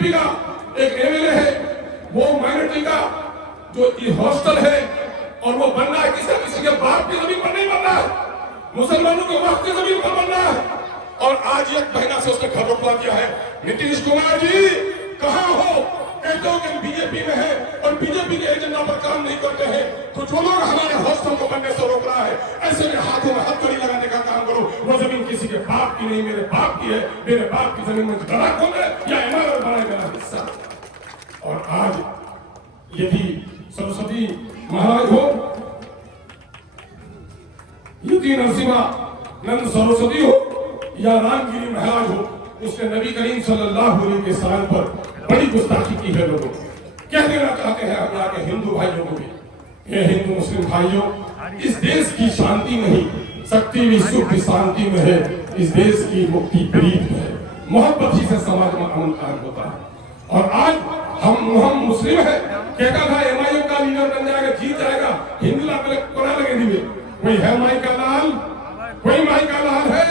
BJP का एक MLA है, वो माइनॉरिटी का जो हॉस्टल है, और वो बनना है किसी के बाप की जमीन पर नहीं बनना है, मुसलमानों के वक्त की जमीन पर बनना है। और आज एक महीना से उसने घर रोकवा दिया है। नीतीश कुमार जी कहाँ हो? कहते हो कि बीजेपी में है और बीजेपी के एजेंडा पर काम नहीं करते हैं, तो जो लोग हमारे हॉस्टल को बनने से रोक रहा है, ऐसे में हाथों में हथकड़ी लगाने का काम करो। वो जमीन किसी के बाप की नहीं, मेरे बाप की है। मेरे बाप की जमीन में गड़ा खोले या इमारत बनाए मेरा हिस्सा। और आज यदि सरस्वती महाराज हो, युति नरसिम्हा सरस्वती हो या रामगिरी महाराज हो, उसने नबी करीम सल्लल्लाहु अलैहि वसल्लम पर बड़ी गुस्ताखी की है। लोगों क्या देना चाहते हैं हम यहाँ के हिंदू भाइयों को भी, ये हिंदू मुस्लिम भाइयों, इस देश की शांति नहीं, शक्ति भी सुख शांति में है। इस देश की मुक्ति प्रीत है, मोहब्बत ही से समाज में अमन कायम होता है। और आज हम मुस्लिम है, कहता था एमआईएम का लीडर बन जाएगा, जीत जाएगा, हिंदू कोना लगे दिए। कोई है माई का लाल? कोई माई का लाल है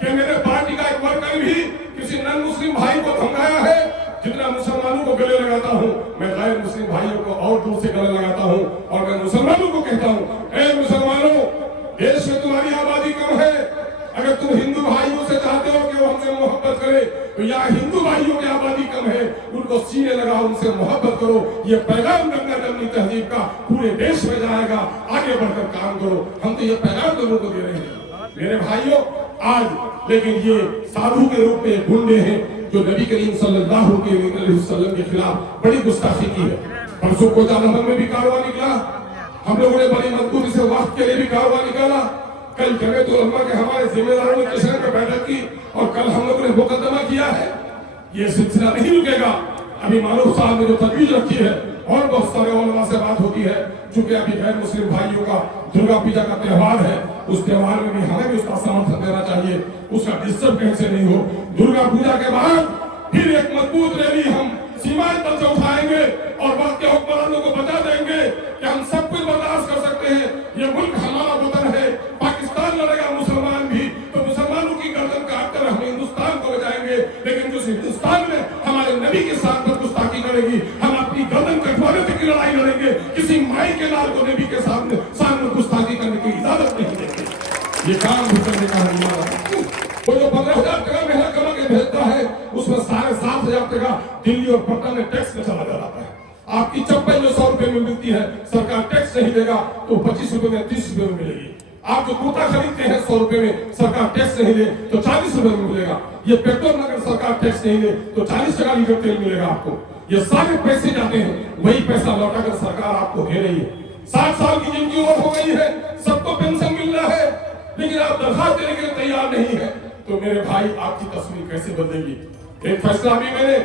कि मेरे पार्टी का एक वर्कर भी किसी नन मुस्लिम भाई को धमकाया है? जितना मुसलमानों को गले लगाता हूँ, मैं गैर मुस्लिम भाइयों को और दूर से गले लगाता हूँ। और मैं मुसलमानों को कहता हूँ, ए मुसलमानों, देश में तुम्हारी आबादी कम है, अगर तुम हिंदू भाइयों से चाहते हो कि वो हमसे मोहब्बत करे, तो यहाँ हिंदू भाइयों की आबादी कम है, उनको सीने लगाओ, उनसे मोहब्बत करो। ये पैगाम गंगा जमनी तहजीब का पूरे देश में जाएगा, आगे बढ़कर काम करो। हम तो ये पैगाम लोगों को दे रहे हैं मेरे भाइयों आज। लेकिन ये साधु के रूप में गुंडे हैं जो नबी करीम सल्लल्लाहु अलैहि वसल्लम के खिलाफ बड़ी गुस्ताखी की है। परसों को जालंधर में भी कारवा निकला, हम लोगों ने बड़ी मजबूती से वक्त के लिए भी कारवा निकाला। कल जमीयत उलमा के हमारे जिम्मेदारों ने किशन में बैठक की और कल हम लोगों ने मुकदमा किया है। ये सिलसिला नहीं रुकेगा। अभी मारूफ साहब ने जो तजवीज रखी है और बहुत सारे उलमा से बात होती है, चूंकि अभी गैर मुस्लिम भाइयों का दुर्गा पूजा का त्योहार है, उस त्योहार में भी हमें भी उसका समर्थन देना चाहिए, उसका डिस्टर्ब कहीं से नहीं हो। दुर्गा पूजा के बाद फिर एक मजबूत रैली हम सीमाएं तक से उठाएंगे और वक्त के हुक्मरानों को बता देंगे कि हम सब कुछ बर्दाश्त कर सकते हैं। ये मुल्क हमारा वतन है, पाकिस्तान लड़ेगा मुसलमान भी तो मुसलमानों की गर्दन काट कर हम हिंदुस्तान को बचाएंगे। लेकिन जिस हिंदुस्तान में हमारे नबी के साथ गुस्ताखी करेगी, हम अपनी गर्दन कटवाने तक की लड़ाई लड़ेंगे। किसी माई के लाल को नबी के सामने गुस्ताखी करने की इजाजत नहीं देंगे। ये काम भी करने का हमारा वो जो 15,000 टका महीना कमा के भेजता है, उसमें 7,500 टका दिल्ली और पटना में टैक्स में चला जाता है। आपकी चप्पल जो 100 रुपए में मिलती है, सरकार टैक्स नहीं देगा तो 25 रुपए में 30 रुपए में मिलेगी। आप जो कुर्ता खरीदते हैं 100 रुपए में, सरकार टैक्स नहीं दे तो 40 रुपए में मिलेगा। ये पेट्रोल अगर सरकार टैक्स नहीं दे तो 40 टका लीटर तेल मिलेगा आपको। ये सारे पैसे जाते हैं, वही पैसा लौटाकर सरकार आपको दे रही है। 60 साल की जिनकी उम्र हो गई है, सबको पेंशन मिल रहा है, लेकिन आप दरखास्त देने के लिए तैयार नहीं है। तो मेरे भाई आपकी तस्वीर कैसे बदलेगी? एक फैसला भी मैंने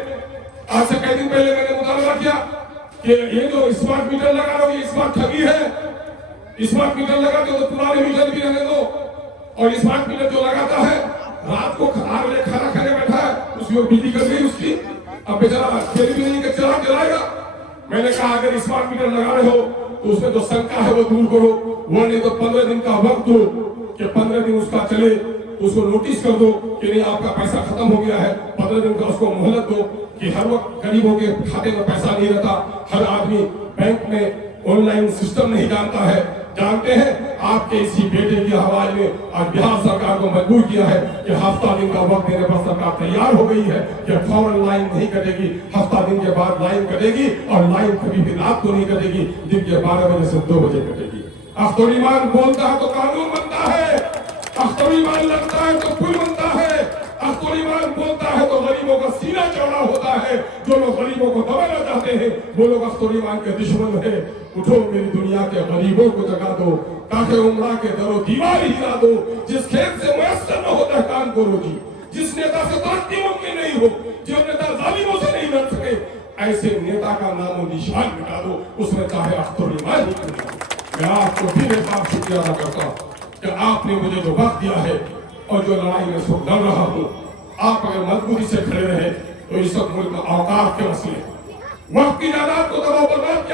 आज से कई दिन पहले मैंने मुतालबा किया कि ये जो स्मार्ट मीटर लगा रहे हो, ये स्मार्ट ठगी है। स्मार्ट मीटर लगाते हो तो पुराने मीटर भी रहने दो। और स्मार्ट मीटर जो लगाता है, रात को खाना खाने बैठा है, उसकी बिजली कट गई उसकी, अब बेचारा खेल भी नहीं कर चलाएगा। मैंने कहा अगर स्मार्ट मीटर लगा रहे हो तो उसमें जो शंका है वो दूर करो, वो नहीं तो 15 दिन का वक्त दो कि 15 दिन उसका चले, उसको नोटिस कर दो कि नहीं आपका पैसा खत्म हो गया है। 15 दिन का उसको मोहलत दो कि हर वक्त गरीबों के खाते में पैसा नहीं रहता। हर आदमी बैंक में ऑनलाइन सिस्टम नहीं जानता है। जानते हैं आपके इसी बेटे की आवाज में आज बिहार सरकार को मजबूर किया है कि हफ्ता दिन का वक्त देने पर सरकार तैयार हो गई है कि फौरन लाइन नहीं कटेगी, हफ्ता दिन के बाद लाइन कटेगी और लाइन कभी भी रात को नहीं कटेगी, दिन के 12 बजे से 2 बजे कटेगी। अख्तरीमान बोलता है तो कानून बनता है, अख्तरीमान लगता है तो पुल बनता है, अख्तरीमान बोलता है तो गरीबों का सीना चौड़ा होता है। जो लोग गरीबों को दबाना चाहते हैं वो लोग अख्तरीमान के दुश्मन है। उठो मेरी दुनिया के गरीबों को जगा दो, ताकि उम्रा के दरो दीवार हिला दो। जिस खेत से मुयस्सर न होता कान को रोजी, जिस नेता से तरक्की मुमकिन नहीं हो, जो नेता जालिमों से नहीं लड़ सके, ऐसे नेता का नामो निशान मिटा दो, उसमें चाहे अख्तरीमान ही क्यों ना हो। मैं आपको फिर एक बार शुक्रिया अदा करता हूँ कि आपने मुझे जो वक्त दिया है और जो लड़ाई में इसको लड़ रहा हूँ, आप अगर मजबूती से खड़े रहे तो इस सब मुल्क में औकात के मसले, वक्त की जायदाद को दबाव बर्बाद किया।